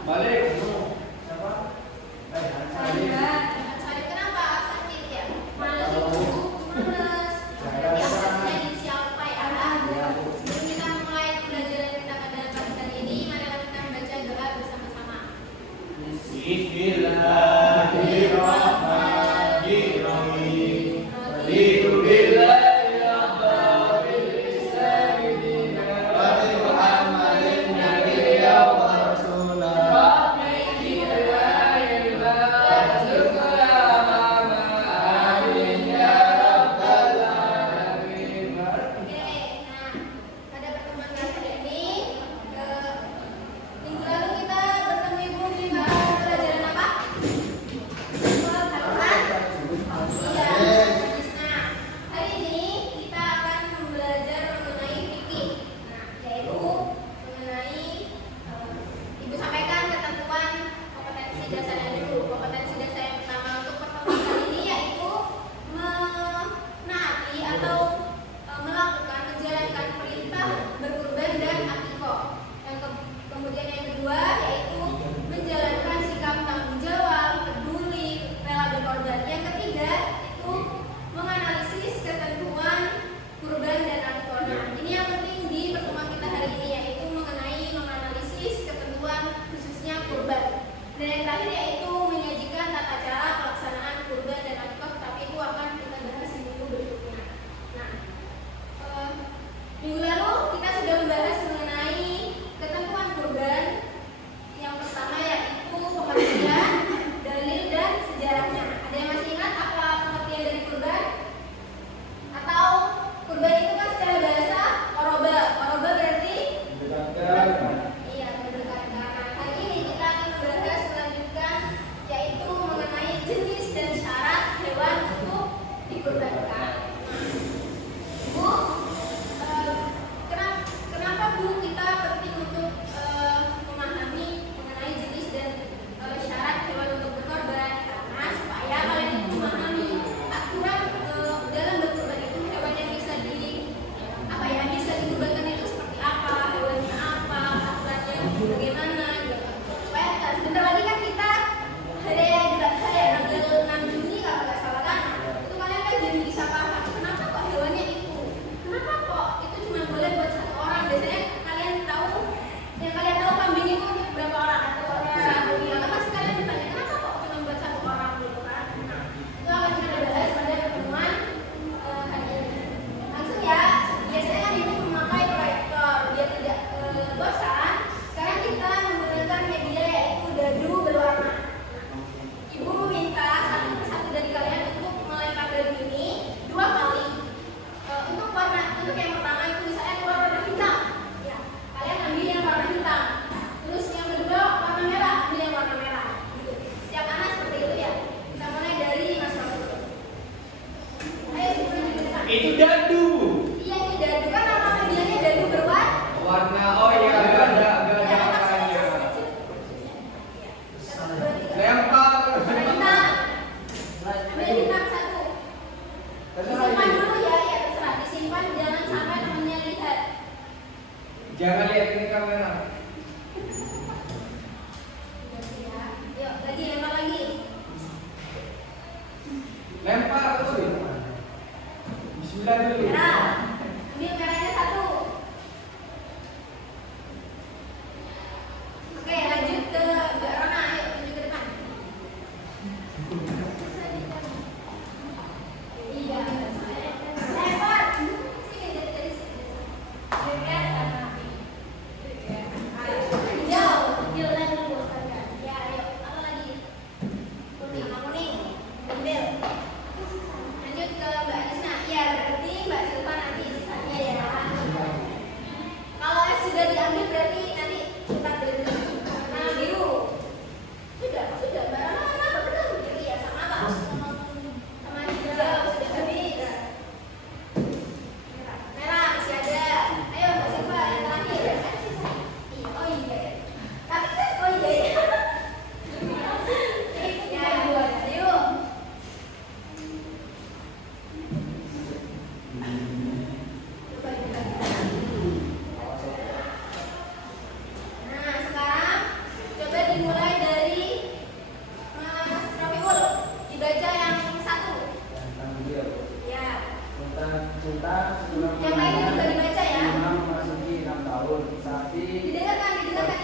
Balik. Siapa? Sorry, kenapa sakit ya? Males itu, males. Biasanya inisial P ya. Sebelum kita mulai pembelajaran kita pada pagi hari ini, mari kita membaca doa bersama-sama. Bismillahirrahmanirrahim. Biasanya kan ibu memakai proyektor biar tidak bosan. Sekarang kita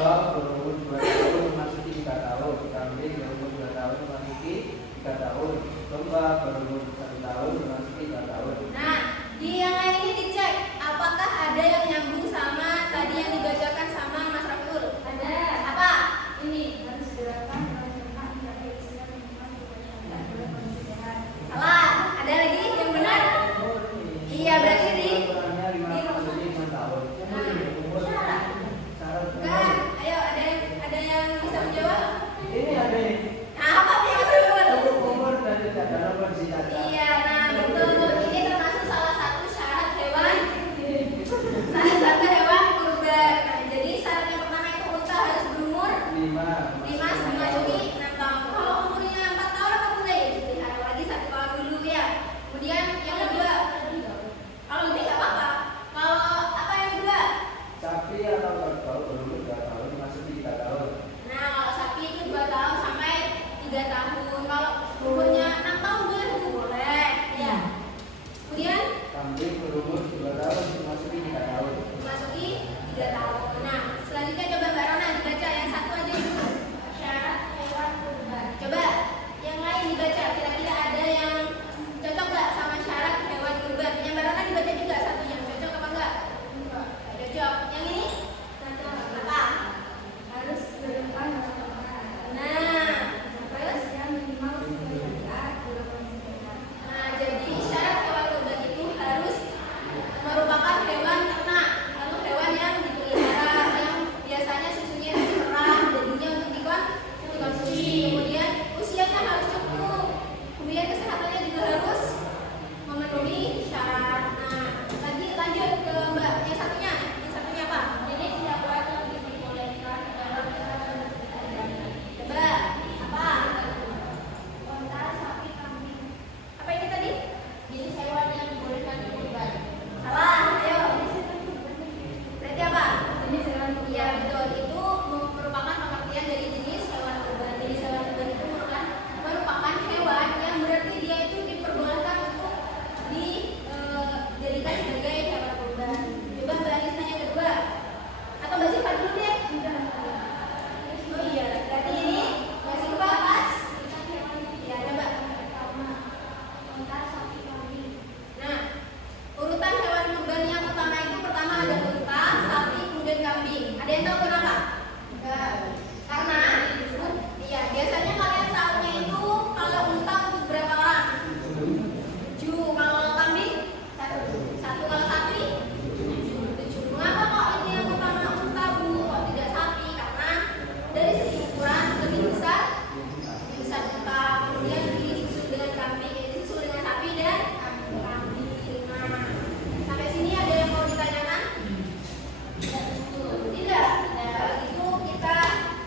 domba berumur 2 tahun memasuki 3 tahun, kambing berumur 2 tahun memasuki 3 tahun, domba berumur 1 tahun memasuki 3 tahun. Nah, di yang lain ini dicek apakah ada yang nyambung sama tadi yang dibacakan sama Mas Raful. Ada. Apa? Ini harus gerakan salah. Ada lagi yang benar? Iya, berarti di Ukurannya 5 memasuki 6 tahun. Enggak, ayo ada yang bisa menjawab? Ini ada ini. Nah, apa yang Mas Raful? Umur dan tidak dalam kondisi cacat. Iya, nah betul. Ini termasuk salah satu syarat hewan. Salah satu hewan kurban. Nah, jadi syarat yang pertama itu unta harus berumur 5 memasuki 6 tahun. Kalau umurnya 4 tahun apa boleh dipelihara lagi 1 tahun dulu ya. Kemudian yang kedua, kalau lebih nggak apa-apa. Kalau apa yang kedua? Sapi atau kerbau berumur 2 tahun memasuki 3 tahun. Nah, kalau sapi itu 2 tahun sampai 3 tahun. Kalau umurnya 6 tahun boleh, Bu? Boleh. Ya. Kemudian Kambing berumur 2 tahun memasuki 3 tahun. memasuki 3 tahun. Nah, selanjutnya coba Mbak Rona dibaca yang satu aja dulu. Syarat hewan kurban. Coba yang lain dibaca. Kira-kira ada yang cocok nggak sama syarat hewan kurban? Yang Mbak Rona dibaca juga satunya. Cocok apa enggak? Enggak. Cocok. Yang ini? Cocok. Apa? Harus berempat. Nah, terus yang minimal nah, jadi syarat hewan kurban itu harus merupakan hewan ternak, lalu hewan yang dipelihara, yang biasanya susunya diperah, dagingnya untuk dikonsumsi. Kemudian usianya harus cukup, kemudian kesehatannya juga harus memenuhi syarat. Nah, lagi lanjut ke Mbak yang satunya apa? Jadi siapa yang dibolehkan dalam coba apa? Unta, sapi, kambing. Apa ini tadi? Jenis hewan yang dibolehkan kurban. Salah, ayo. Berarti apa? Jenis hewan kurban. Iya betul. Itu merupakan pengertian dari jenis hewan kurban. Jenis hewan kurban itu merupakan hewan yang berarti dia itu diperbolehkan untuk dijadikan sebagai hewan kurban. Coba Mbak Anissa yang kedua. Atau Mbak Siva dulu deh. Oh iya, berarti ini Mbak Siva pas. Ya, coba. Nah, urutan hewan kurban yang utama itu pertama ada unta, sapi, kemudian kambing. Ada yang tahu kenapa? Enggak. Karena iya, biasanya kalian tahunya itu kalau unta untuk berapa orang? 7. Kalau kambing? 1. Kalau sapi? 7. Mengapa kok ini yang utama unta, Bu? Kok tidak sapi? Karena dari segi ukuran lebih besar unta, kemudian disusul dengan kambing, disusul dengan sapi dan kambing. Nah, sampai sini ada yang mau ditanyakan? Tidak. Nah, kalau gitu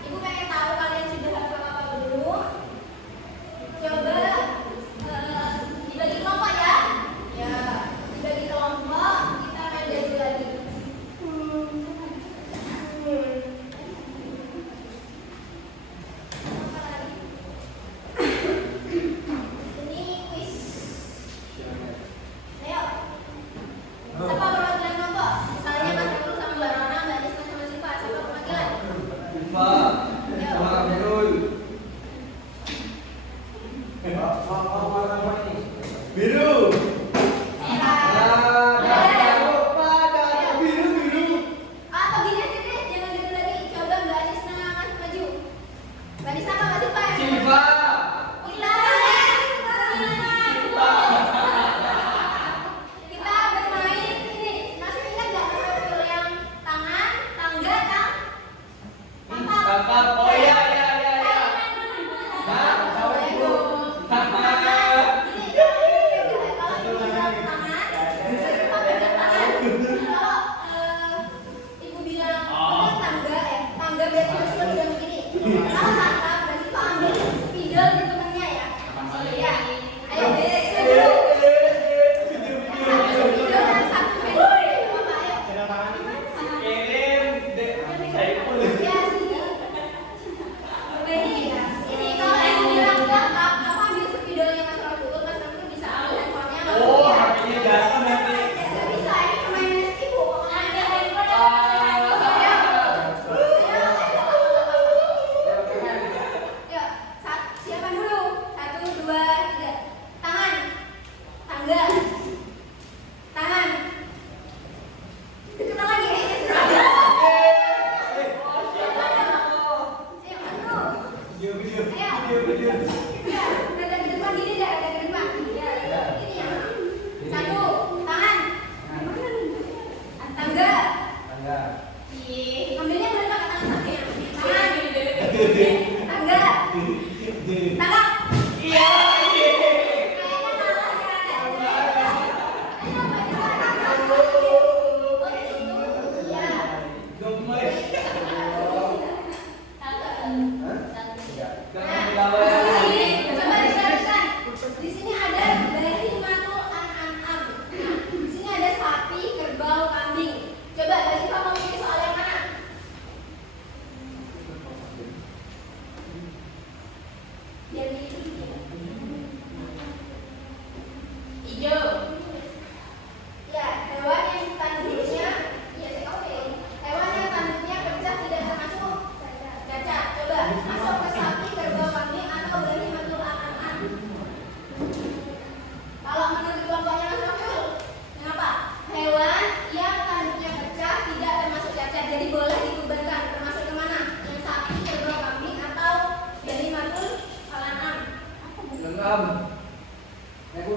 Ibu pengen tahu kalian sudah hafal apa belum? Coba dibagi kelompok ya. Ya, dibagi kelompok kita akan jadul lagi. Ini kuis. Ayo. Siapa perwakilan kelompok? Misalnya Mas Raful sama Mbak Rona, Mbak Anissa sama Siva. Siapa perwakilan? Siva sama Abdul. Biru. Atau gini aja deh, jangan gitu lagi. Coba Mbak Anissa maju. Mbak Anissa apa Mbak Siva? Siva. Kita bermain ini. Masih ingat nggak yang tangan, tangga, Kakak. Oh iya. Ibu bilang tangga ya, tangga berarti masih udah begini. Kalau tangkap berarti kok ambil spidol di temennya ya. Iya. Ayo spidol dan satu handphone. Apa ayo? Ya sini. Ya, rada ke depan gini deh, rada ke depan. Ya, ini ya. Satu, tangan. Tangga. Ambilnya boleh pakai tangan samping. Tangan. Tangga. Tangga. Di sini ada bahimatul an'am. Di sini ada sapi, kerbau, kambing. Coba dari kamu pilih soal yang mana? Biar pilih. Hijau. Ya, hewan yang tanduknya, ya saya oke. Hewan yang tanduknya pecah tidak termasuk cacat. Coba masuk ke sapi, kerbau, kambing atau bahimatul an'am. Kalau menurut kelompoknya Mas Rafil, kenapa? Hewan yang tanduknya pecah tidak termasuk cacat, jadi boleh dikurbankan. Termasuk kemana? Yang sapi, kerbau, kambing atau bahimatul an'am? Yang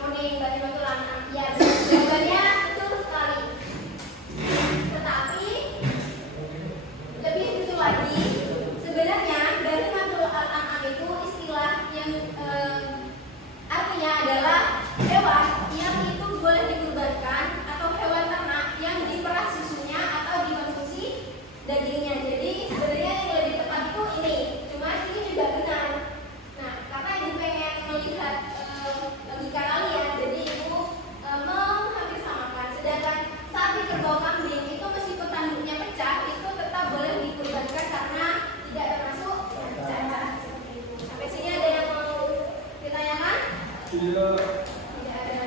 kuning, bahimatul an'am. Ya, jawabannya betul sekali. Tetapi lebih lucu lagi, sebenarnya bahimatul an'am itu istilah yang artinya adalah hewan yang itu boleh dikurbankan atau hewan ternak yang diperah susunya atau dikonsumsi dagingnya. Jadi sebenarnya yang lebih tepat itu ini. Cuma ini juga benar. Nah, karena ibu pengen melihat logika kalian, jadi ibu menghampir samakan. Sedangkan sapi, kerbau, kambing itu meskipun tanduknya pecah itu tetap boleh dikurbankan karena tidak termasuk cacat. Seperti itu. Sampai sini ada yang mau ditanyakan? Tidak ada.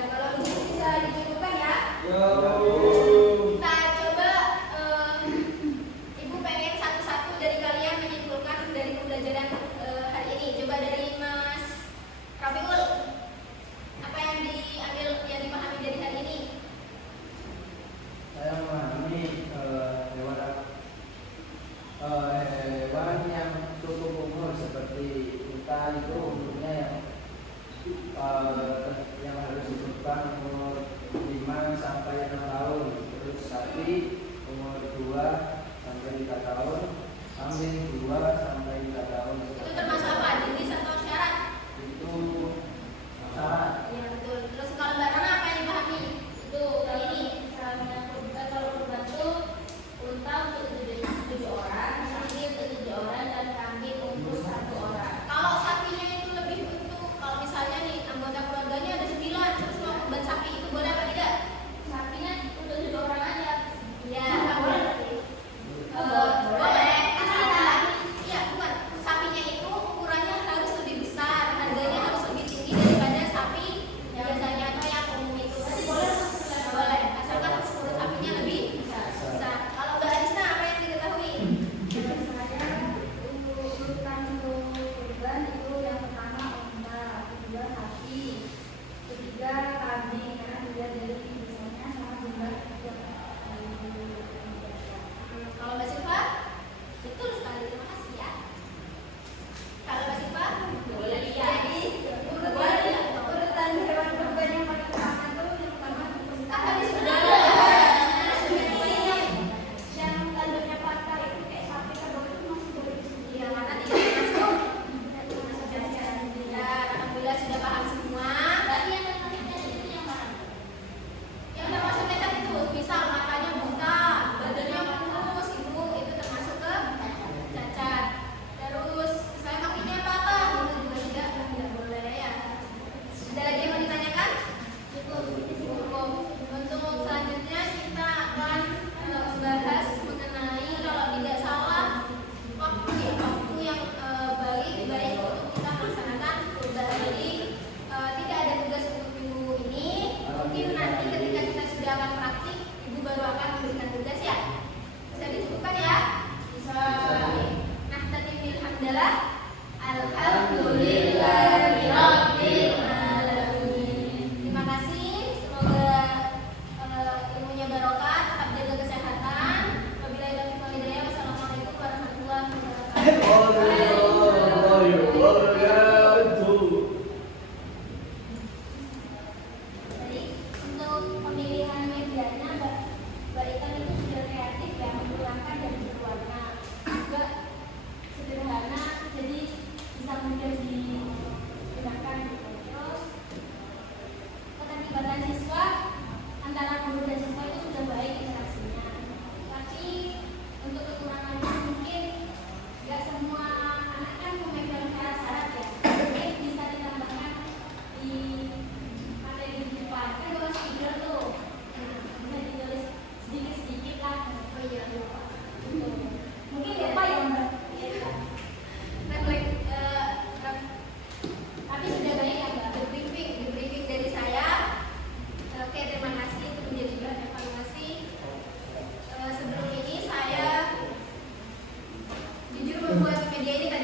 Kalau begitu bisa dicukupkan ya. Kita coba, ibu pengen satu-satu dari kalian menyimpulkan dari pembelajaran hari ini. Coba dari Mas Rafiul, apa yang diambil, yang dipahami dari hari ini? Saya memahami hewan yang cukup umur seperti unta itu umurnya yang harus dikurban umur 5 sampai 6 tahun. Terus sapi umur 2 sampai 3 tahun, kambing 2 sampai 3 tahun. Itu termasuk apa? Jenis atau syarat? Itu syarat. Ya betul. Terus kalau Mbak Nana apa yang dipahami? Itu kali ini misalnya kalau kurban itu unta untuk 7 orang, sapi untuk 7 orang, dan kambing untuk 1 orang. Kalau sapinya itu lebih untuk, kalau misalnya nih anggota keluarganya ada 9, terus mau kurban sapi itu boleh apa tidak? Sapinya untuk 7 orang aja. Ya, nggak boleh berarti. Boleh, asalkan iya bukan, sapinya itu ukurannya harus lebih besar, harganya harus lebih tinggi daripada sapi yang biasanya atau yang umum itu. Berarti boleh atau tidak boleh, asalkan ukuran sapinya lebih besar. Kalau Mbak Arisna apa yang diketahui? Saya untuk urutan kurban itu yang pertama unta, kedua sapi, ketiga kambing karena dilihat dari misalnya sama jumlah tiap Kalau Mbak Silva, betul sekali, terima kasih ya. Kalau Mbak Silva, boleh lihat. urutan hewan kurban yang paling utama itu yang pertama unta. Kan tadi sudah Yang tanduknya patah itu kayak sapi, kerbau itu masih boleh disembelih. iya, karena tidak masuk. Ya, alhamdulillah sudah paham semua. Berarti yang termasuk itu yang mana? Yang termasuk cacat itu, misal matanya buta, badannya kurus, itu termasuk ke cacat. Terus misalnya kakinya patah, itu juga tidak boleh ya. Ada lagi yang mau ditanyakan? Cukup. Untuk selanjutnya kita akan membahas mengenai, kalau tidak salah, waktu yang baik untuk kita melaksanakan kurban. Jadi tidak ada tugas untuk minggu ini. Mungkin nanti ketika kita sudah akan praktik, ibu baru akan memberikan tugas ya. Bisa dicukupkan ya? Bisa. Nah, tadi alhamdulillah. Alhamdulillahirabbil alamin. Terima kasih. Semoga ilmunya barokah, tetap jaga kesehatan. Wabillahi taufiq wal hidayah. Wassalamualaikum warahmatullahi wabarakatuh. jujur membuat media ini kadang